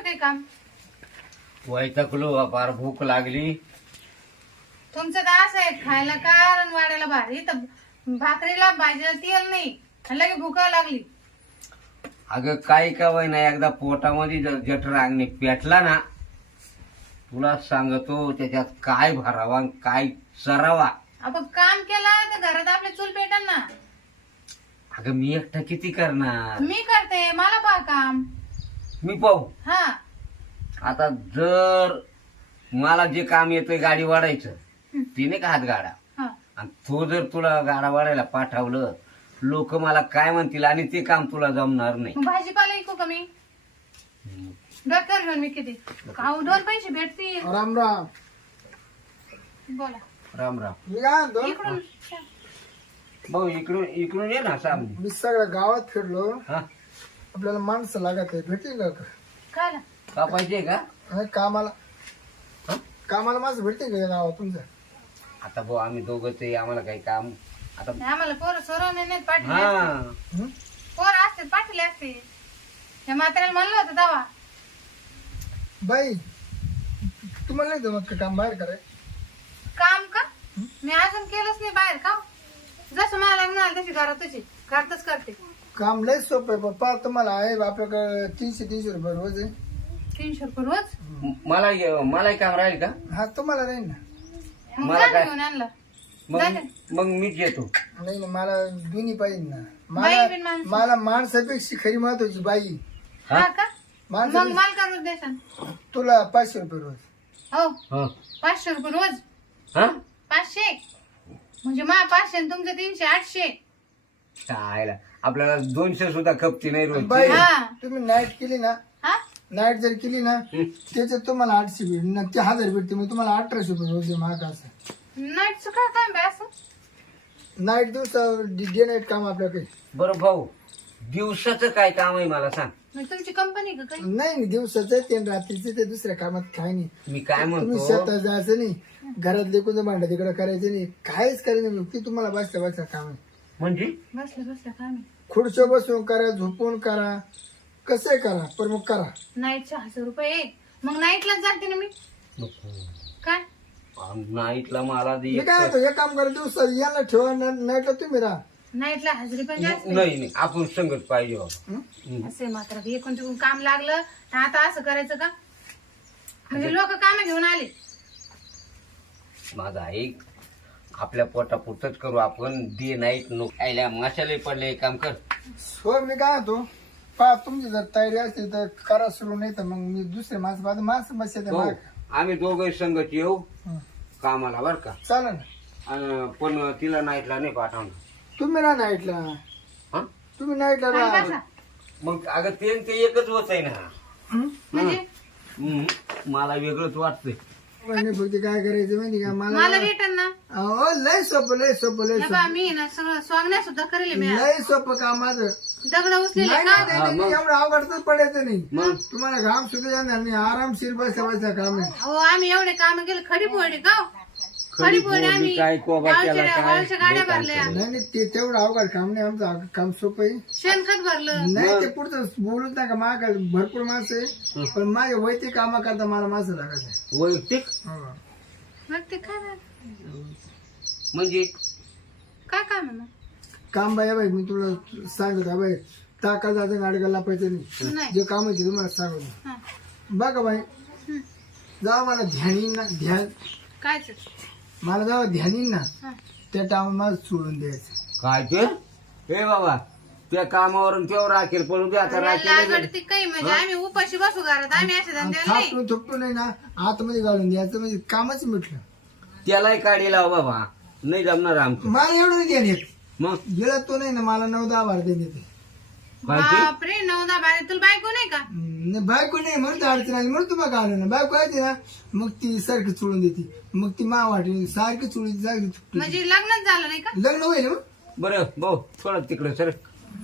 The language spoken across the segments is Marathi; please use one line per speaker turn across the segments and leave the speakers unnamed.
काही काम?
वैतकलो फार भूक लागली.
तुमचं काय असं आहे, खायला कारण वाढायला भारी तर भाकरीला भाजीला तेल नाही आणि लगे भूका लागली.
अगं काही का ना एकदा पोटामध्ये जर जठरांगणे पेटला ना, तुला सांगतो त्याच्यात काय भरावा आणि काय चरावा.
आपण काम केलं तर घरात आपले चूल पेटल ना.
अगं मी एकटा किती करणार.
मी करते, मला पहा काम.
मी पाहू.
हा
आता जर मला जे काम येतंय गाडी वाढायचं, तिने का हात गाडा,
हा
आणि तो जर तुला गाडा वाढायला पाठवलं, लोक मला काय म्हणतील आणि ते काम तुला जमणार नाही.
मग भाजीपाला ऐकू का मी? डॉक्टर घेऊन मी किती खाऊ 2 पैसे भेटतील.
राम राम.
बोला
राम राम.
मी काय म्हणतो,
इकडून.
भाऊ इकडून इकडून ये ना सामने.
मी सगळ्या गावात फिरलो.
हा
आपल्याला माणसं लागत आहे, भेटेल का?
काय
का पाहिजे का?
आणि कामाला
हा?
कामाला माणसं भेटतील का या गावात तुमच्या?
आता भाऊ आम्ही दोघंच आहे, आम्हाला काही काम आता.
आम्हाला पोरं सोरवणे नाहीत पाठवले
हा
असते.
हं?
पोरं असते पाठवले असते. या म्हाताऱ्याला म्हणलं होतं दवा.
बाई, तुम्हाला नाही जमत का काम बाहेर कराय?
काम का? मी अजून केलंच नाही बाहेर का. जसं मला लग्न झालं तशी घरातच आहे. घरातच करते.
काम लय सोपं आहे पप्पा. तुम्हाला आहे आपल्याकडे 300 रुपये रोज आहे.
300 रुपये रोज.
मलाही काम राहील का?
हा तुम्हाला नाही ना.
मग
मला
जा ना
काय?
घेऊन आणलं.
मग
झालं.
मग मीच येतो.
नाही ना, मला दोन्ही पाहिजे ना.
बाई बिन माणसं.
मला माणसापेक्षा खरी महत्वाची बाई.
हा?
हा का? मग
माणसापेक्षा
मला का रोज देसान?
तुला 500 रुपये रोज.
हो
हा
500 रुपये रोज.
हा?
500 म्हणजे मा 500 आणि तुमचं 300 800.
चायला आपल्याला 200 सुद्धा खपती नाही रोज.
बाई,
हा.
तुम्ही नाईट केली ना,
हा
नाईट जर केली ना, त्याच्यात तुम्हाला 800 भेटणार, ते 1000 भेटते. मग तुम्हाला 1800 रुपये रोज आहे महाग असं.
नाईटचं काय काम बे असं?
नाईट दिवसा डे नाईट काम आपल्याकडे.
बरं भाऊ, दिवसाचं काय काम आहे मला सांग.
म्हणजे तुमची कंपनी का काही?
नाही, दिवसाचं ते आणि रात्रीचं ते, दुसऱ्या कामात काय नाही.
मी काय
तुम्ही
म्हणतो,
शेतात जायचं नाही, घरात लेकून भांडा तिकडे करायचं नाही, काहीच करायचं नाही. ती तुम्हाला बसल्या बसल्या काम आहे.
म्हणजे
बसल्या बसल्या काम आहे.
खुर्च्या बसून करा, झोपून करा, कसं करा, पण मग करा.
नाईटचे 1000 रुपये. मग नाईटलाच जाते ना मी. काय
नाईटला मला दे
मी काय म्हणतो, हे काम करा, दिवसा याला ठेवा, नाईटला तुम्ही राहा.
नाईटला 1000 रुपये जास्त आहे.
नाही आपण संगत पाहिजे बाबा.
हं?
असे मात्र एकूण तिकून काम लागलं तर आता असं करायचं का? म्हणजे लोक काम घेऊन आले.
माझा ऐक, आपल्या पोटापुरतच करू आपण. डे नाईट नो खायला माशाला पडले. एक काम कर,
हो मी काय म्हणतो, पहा तुमची जर तयारी असली तर करा सुरू, नाही तर मग मी दुसरे माणसं बसते
भाऊ, आम्ही दोघे संगत येऊ कामाला बर का.
चालेल ना.
पण तिला नाईटला नाही पाठवणार.
तुम्ही राहा नाईटला.
हा?
तुम्ही नाईटला
आणि
राहा.
बसा.
मग अगं ते एकच होत आहे ना.
हं?
म्हणजे
हम्म. मला वेगळंच वाटतंय.
आणि फक्त काय करायचं माहिती का
मला
मला?
रिटर्न ना.
अहो, लय सोपं, लय सोपं, लय
हे बा,
सोपं,
मी ना सगळं स्वांगण्या सुद्धा करेल. मी
लय सोपं काम माझं.
दगड उचलेले
नाही
का?
नाही, नाही, नाही, एवढं अवघडच पडायचं नाही.
मग
तुम्हाला घाम सुद्धा येणार नाही, आरामशीर बसल्या बसल्या काम आहे.
हो आम्ही एवढे काम केले. खडी पोळी का? खडी पोळी आम्ही
काय कोबा केला काय?
गावच्या गाड्या भरल्या.
नाही नाही, ते तेवढं अवघड काम नाही, आमचं काम सोपं आहे.
शेणखत भरलं.
नाही ते पुढचं बोलूच नका, माग भरपूर माणसं आहे, पण माझ्या वैयक्तिक कामा करता मला माणसं लागत आहे.
वैयक्तिक
हो.
मग ते काय झालं?
म्हणजे
काय काम आहे मग?
काम बाई बाई, मी तुला सांगतो बाई, टाका जायचं गाडगा लापायचं नाही.
नाही.
जे काम आहे ते तुम्हाला सांगतो.
हा.
बघा बाई, जेव्हा मला ध्यान येईन ना, ध्यान
कायच?
मला जेव्हा ध्यान येईन ना,
हा.
त्या टाइम मला सोडून द्यायचं.
काय ते? हे बाबा, त्या कामावरून तेव्हा राखेल पडू दे. आता राखेल
लागडती काही म्हणजे आम्ही उपाशी बसू घरात. आम्ही असे धंद्याला नाही.
थापटून थोपटून नाही ना, आतमध्ये घालून द्यायचं, म्हणजे कामच मिटलं.
त्यालाही काढी लाव बाबा, नाही जमणार आमचं.
मला एवढं नाही ध्यान येत.
मग
गेला तो नाही ना, मला 9-10 बार देते.
काय ते?
बापरे 9-10 बारे. तुला बायको नाही का?
नाही, बायको नाही म्हणून तर अडचण आली, म्हणून तुम्हाला आलो ना. बायको आहे ना, मग ती सारखी चोळून देते, मग ती मा वाटली सारखी चोळून सारखी चुकली.
म्हणजे लग्नच झालं नाही का?
लग्न होईल मग.
बरं भाऊ, थोडं तिकडे सर.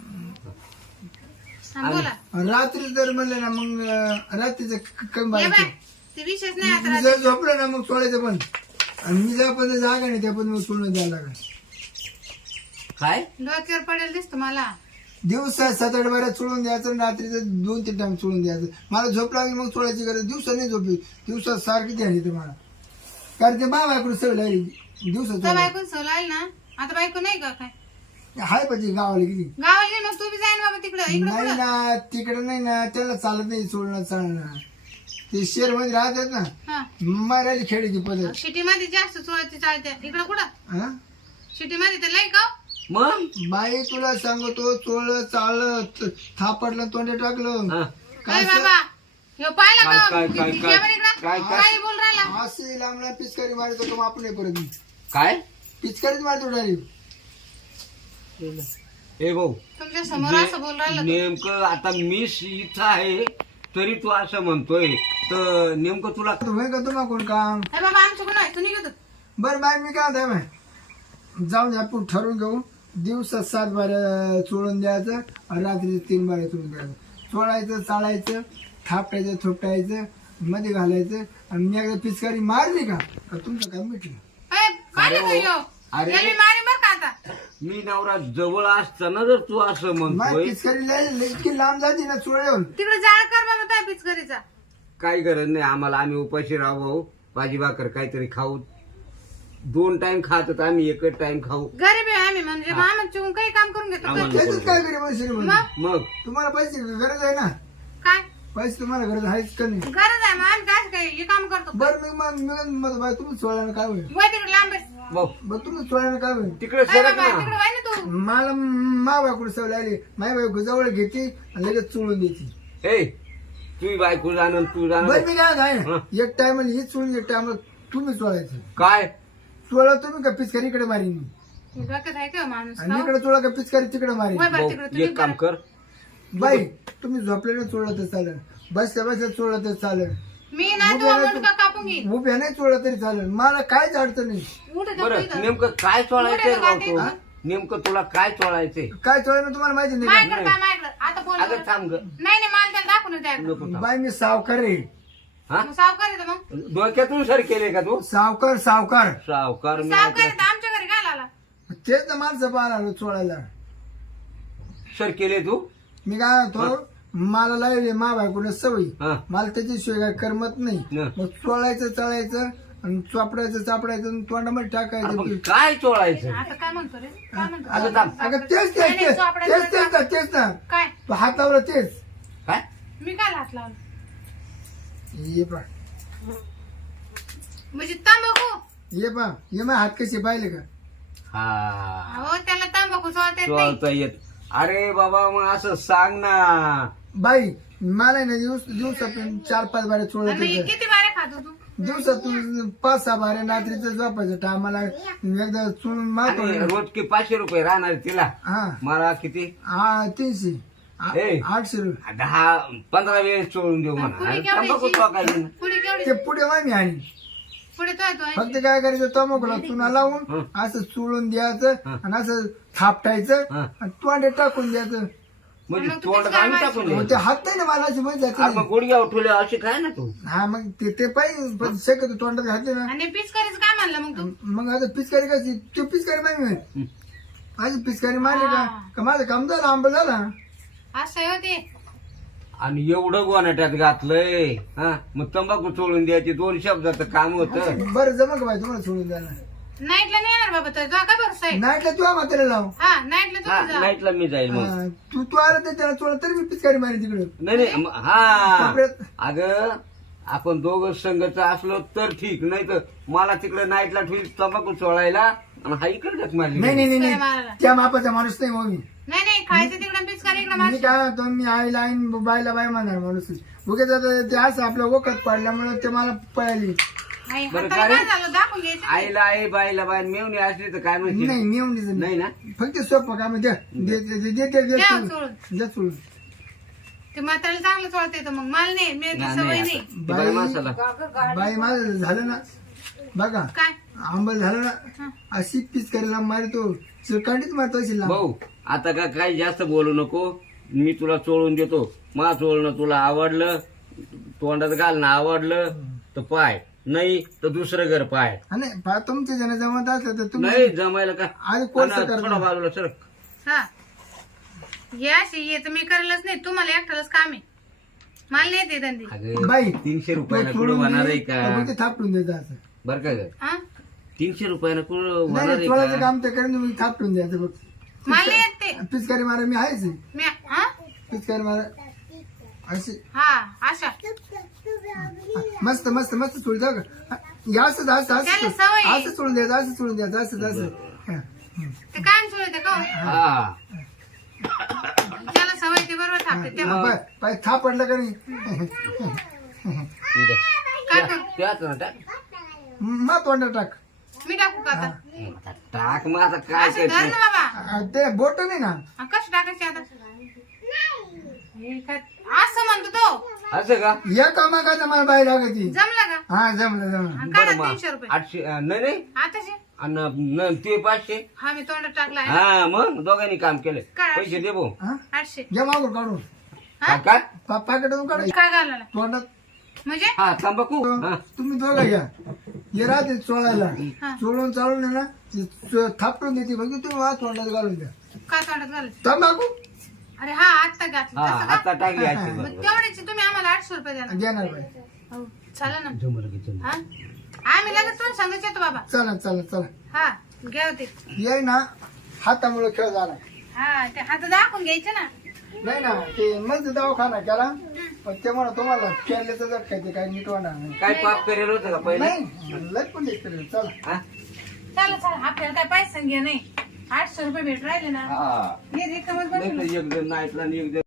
हा, बोला.
रात्री जर म्हणलं ना, मग रात्रीचं कमी
ये
बायको.
बाय ते विशेष नाही आता.
मी जर झोपलं ना, मग सोडायचं पण. आणि मी जर पण जागा नाही, त्या पण मग सोडून द्यायला लागेल.
काय
डोक्यावर पडेल दिसतो मला.
दिवसा 7-8 बाऱ्या चोळून द्यायचं, रात्रीचं 2-3 टाइम चोळून द्यायचं. मला झोप लागली मग चोळायची गरज, दिवसा नाही झोपली, दिवसा सारखी ध्यान येते मला, कारण ते बाबाकडून सवय लागली दिवसा
तर
चोळायला.
बायकून सोलायला ना, आता बायको नाही का काय
हाय पाहिजे गावाला किती.
गावाला नाही, मग तू बी जाईन बाबा तिकडं इकडं
नाही
कुठं?
ना, तिकडे नाही ना, त्याला चालत नाही चोळणं चालणं. ते शहर मध्ये राहतात ना,
हा
मारायला खेळायची पद्धत.
सिटी मध्ये जास्त चोळाची चालते, इकडं कुठं
हा
सिटी मध्ये तर लई का
मग
बाई तुला सांगतो, चोळ चालत थापडलं तोंडे टाकलं
हा.
काय बाबा ह्यो पाहिला का
काय- काय- काय-
घ्या बरं इकडं.
काय- काय-
काय बोल राहिला
असे लांबला पिचकारी मारतो का आपण नाही परत,
काय
पिचकारीच मारतो डायरेक्ट.
ए भाऊ
तुमच्या समोर असं बोल राहिलं तो.
नेमकं आता मी इथं आहे तरी तू असं म्हणतोय, तर नेमकं तुला
तुम्ही का तुम्हा कोण काम.
ए बाबा आमच्याकडून आहे तू निघतो
बरं बाई मी काय म्हणताय बाई, जाऊन दे आपण ठरवून घेऊ, दिवसात 7 बाऱ्या चोळून द्यायचं आणि रात्री 3 बाऱ्या चोळून द्यायचं. चोळायचं, चाळायचं, थापटायचं, थोपटायचं, मध्ये घालायचं, आणि मी एकदा पिचकारी मारली का का तुमचं काम मिटलं.
काय
अरे
नाही
हो. अरे.
याला मी मारीन बरं का आता.
मी नवरा जवळ असताना जर तू असं
माझी
म्हणतोय,
पिचकारी लय इतकी लांब जाते ना चोळ्यावर.
तिकडे जाळ कर बाबा त्या पिचकरीचा.
काही गरज नाही आम्हाला, आम्ही उपाशी राहू भाऊ, भाजी भाकर काहीतरी खाऊ, 2 टाइम खात होतो आम्ही, 1 टाइम खाऊ.
गरीब आहे आम्ही, म्हणजे मामा चिकून काही काम करून घेतो
आम्हाला
का?
त्याच्यात काय करे मग श्रीमंत,
मग
मग
तुम्हाला पैसे गरज आहे ना,
काय
पैसे तुम्हाला गरज आहेच का नाही.
गरज आहे मग आम्ही काय काय हे काम करतो.
बरं मग बाई तुम्ही चोळ्यानं काय होईल.
वय तिकडे लांब आहे.
भाऊ
बरं तुम्ही चोळ्यानं काय होईल.
तिकडे
काय
सरक
बाबा
ना.
तिकडे वय ना तू.
मला मा बायकोला सवय लागली, माझ्या बायको जवळ घेते आणि लगेच चोळून देते.
ए तू बायको जाणं तू
बरं
जाणं
मी काय
हं.
आहे, एक टायमाला ही चोळून, एक टायमाला तुम्ही चोळायचं.
काय
चोळा तुम्ही का पिचकारी इकडे मारीन मी,
हे डोक्यात आहे का माणूस
आणि इकडे चोळा का पिचकारी तिकडे मारीन.
वय बरं
भाऊ
तिकडे तुम्ही
एक काम कर,
बाई तुम्ही झोपल्याने चोळलं तर चालेल, बसल्या बसल्या चोळलं तर चालेल,
मी ना तू मुंडका कापून घे.
उभ्या नाही चोळलं तरी चालेल, मला काहीच अडचण नाही.
उठ जा तू
बरं
इथं.
नेमकं काय चोळायचंय
मोठे
भाऊ
लोकं
तू,
आहेत.
नेमकं तुला काय चोळायचंय.
काय चोळलं तुम्हाला माहिती नाही का?
माझ्याकडे काय माझ्याकडे आता बोल
अगं
बरं.
थांब ग,
नाही नाही मला त्याला दाखवून द्या.
नको थांब.
बाई मी सावकार आहे,
हा
मग सावकार येतो मग.
डोक्यातून सर केले का तू.
सावकार सावकार.
सावकार मी
सावकार येतो आमच्या घरी काय आला.
तेच तर माणसं पाहिला चोळायला.
सर केले तू.
मी काय होतो, मला लागले मा बायकोला सवय,
हा
मला त्याच्याशिवाय काय करमत नाही.
हं.
मग चोळायचं चळायचं आणि चापडायचं आणि तोंडामध्ये
अरे
टाकायचं.
मग काय चोळायचं.
आता काय म्हणतो रे काय म्हणतो.
अगं थांब.
अगं तेच
नाही,
तेच
नाही,
तेच
चोपडायचं
तेच तेच ना तेच ना,
काय
तो हातावर तेच.
काय
मी काय हात लावला
ये पा
म्हणजे तंबाखू.
ये पा ये मग हात कसे पाहिले का.
हा
हो त्याला तंबाखू सोडता येत नाही.
चोळता येत. अरे बाबा मग असं सांग ना.
बाई मला ना दिवसातून 4-5 बारे
आणि
चोळत
हे किती बारे खातो तू.
दिवसातून 5-6 बारे रात्रीचं झोपायचं टायमाला एकदा चुळून मारतो.
आणि रोज की 500 रुपये राहणार तिला,
हा
मला किती
हा 300
ए.
800 रुपये.
10-15 वेळेस चोळून देऊ म्हणा.
पुढे
अरे तंबाखू
केवढी
चोळायची ना.
पुढे केवढी
ते पुढे मामी आणि
पुढे तो आहे तो आहे.
फक्त काय करायचं, तंबाखूला चुना लावून
हं.
असं चुळून द्यायचं
हं.
आणि असं थापटायचं
हं.
आणि तोंडे टाकून द्यायचं.
म्हणजे
मग तू
तोंड
पिचकारी
आम्ही
मारशील.
टाकून
मग
देऊ.
ते हात नाही ना मला अशी मजा
अरे मग
जाते.
गुडघ्या उठवले असे काय ना तू.
हा मग ते पाहिजे, पण शक्यतो तोंडात घातले ना.
आणि पिचकारीच काय म्हणलं मग तू.
मग आता पिचकारी कशी, ते पिचकारी माहिती
हं.
माझी पिचकारी मारली
हा.
का माझं काम झालं, आंबा झाला.
असं आहे हो ते.
आणि एवढं गोनाट्यात घातलंय, हा मग तंबाखू चोळून द्यायची 2 शब्दाचं काम होतं.
बरं जमग का बाई तुम्हाला सोडून द्यायला.
नाईटला नाही येणार बाबा तर जा काय भरोसा आहे.
नाईटला तुला म्हातारे लाव.
हा नाईटला
हा
तुम्ही जा.
नाईटला मी जाईल मग.
हा, तू आला तर त्याला चोळा तरी मी पिचकारी मारी तिकडे.
नाही नाही हा
कपड्यात.
अगं आपण दोघं संघच असलो तर ठीक, नाही तर मला तिकडे नाईटला ठेवी तंबाखू चोळायला आणि हा इकडे मारली.
नाही नाही नाही
पिचकारी
नाही.
मारायला.
त्या मापाचा माणूस नाही हो मी.
नाही नाही खायचं तिकडे पिचकारी इकडे
मी
मार.
काय म्हणतो, मी आईला आईन बायला बाय म्हणणार माणूस. उगाच आता ते असं आपल्या वखत पडल्यामुळे ते मला पळाली.
आई,
बरं
हाताला
का रे?
काय झालं दाखवून घ्यायचं.
आईला आई बाईला बाई मेवणी असली तर काय म्हणते.
नाही नेऊन द्यायचं
नाही ना.
फक्त सोपं काय म्हणजे
द्या चोळून.
चोळून.
ते म्हाताला चांगलं चोळता येतं मग मला नाही मी
नाही,
सवय
नाही,
नाही.
असं. ते बाई माणसाला
बाई माझं झालं ना बघा,
काय
आंबा झालं
हा.
ना अशी पीस करायला मारतो, चिरकांडीच मारतो अशी लांब.
भाऊ आता का काही जास्त बोलू नको, मी तुला चोळून देतो. मा चोळणं तुला आवडलं, तोंडात घालणं आवडलं तर पाय, नाही तर दुसरं घर पाय.
हा नाही तुमचे जण जमत असलं तर तुम्ही
नाही जमायला का
आधी कोर्स
आणि
करा.
थोडा बाजूला सर.
हा हे तर मी करेलच नाही, तुम्हाला एकट्यालाच काम आहे, मला नाही येते धंदे.
अगं
बाई
300
तो
रुपयाला कुठं
सोडून
होणार आहे
दे,
का?
तर मग ते थापटून द्यायचं असं.
बर का ग?
हा?
300 रुपयाला कुठं
नाही
होणार
नाही,
आहे
चोळायचं
का?
काम ते करेन मी, थापटून द्यायचं बघ.
मला नाही येते
पिचकारी मारा मी आहेच आहे.
मी. हा
पिचकारी मारा अशी
हा अशा
मस्त मस्त मस्त सोडून द्या का? या असं असं
त्याला सवय आहे.
असं सोडून द्यायचं, असं सोडून द्यायचं, असं असं हा.
ते काय सोडते का हो?
हा
त्याला सवय ते बरोबर थांबते ते.
हा, पाय थाप पडलं का नाही
काय करू
त्याच ना टाक.
मग तोंडात टाक.
मी टाकू का आता?
आता टाक मग आता काय
असं धर
करते?
ना बाबा.
ते बोट नाही ना.
कसं टाकायचे आता? हे काय असं म्हणतो तो.
असं का?
या कामा का मला बाई लागायची.
जमला का?
हा जमलं जमलं.
आणि
बरं
काढा
मग
300 रुपये
800 नाही नाही
आताचे.
आणि ते 500.
हा मी तोंडात टाकला आहे.
हा मग दोघांनी काम केलं.
काय?
पैसे दे भाऊ.
हा
800.
घ्या मागून काढून
हा?
काय?
पाकिटातून काढा
काय घालायला
तोंडात.
म्हणजे?
हा तंबाखू हा.
तुम्ही दोघं घ्या. ये राहते चोळायला
हा.
चोळून चालून आहे ना ती थापटून देते बघ तुम्ही वा तोंडात घालून द्या.
काय तोंडात घालायचं?
तंबाखू
अरे हा आता घातलं
हा
तसं का?
आता टाकली
हा,
आजची
हा.
मग
बरोबर.
तेवढ्याची तुम्ही आम्हाला 800 रुपये द्या ना.
देणार बाई.
हो चालेल ना.
जमलं की जमलं.
हा आम्ही लगेच तुम्ही सांगायचं येतो बाबा.
चला चला चला
हा घ्या होते.
ये ना हातामुळे खेळ झाला.
हा ते हात दाखवून घ्यायचे ना.
नाही ना ते मस्त दवाखाना केला पण ते म्हणा तुम्हाला केल्याचं जर काय ते काही नीट होणार नाही.
काय पाप करेल होतं का पहिले?
नाही लय पण नीट केलं. चला
हा?
चला चला आपल्याला काय पैसे घ्या नाही. 800 रुपये भेट राहिले ना.
हा
हे रिकामच
नाही
बसलो.
तर एक जण नाईटला आणि एक जण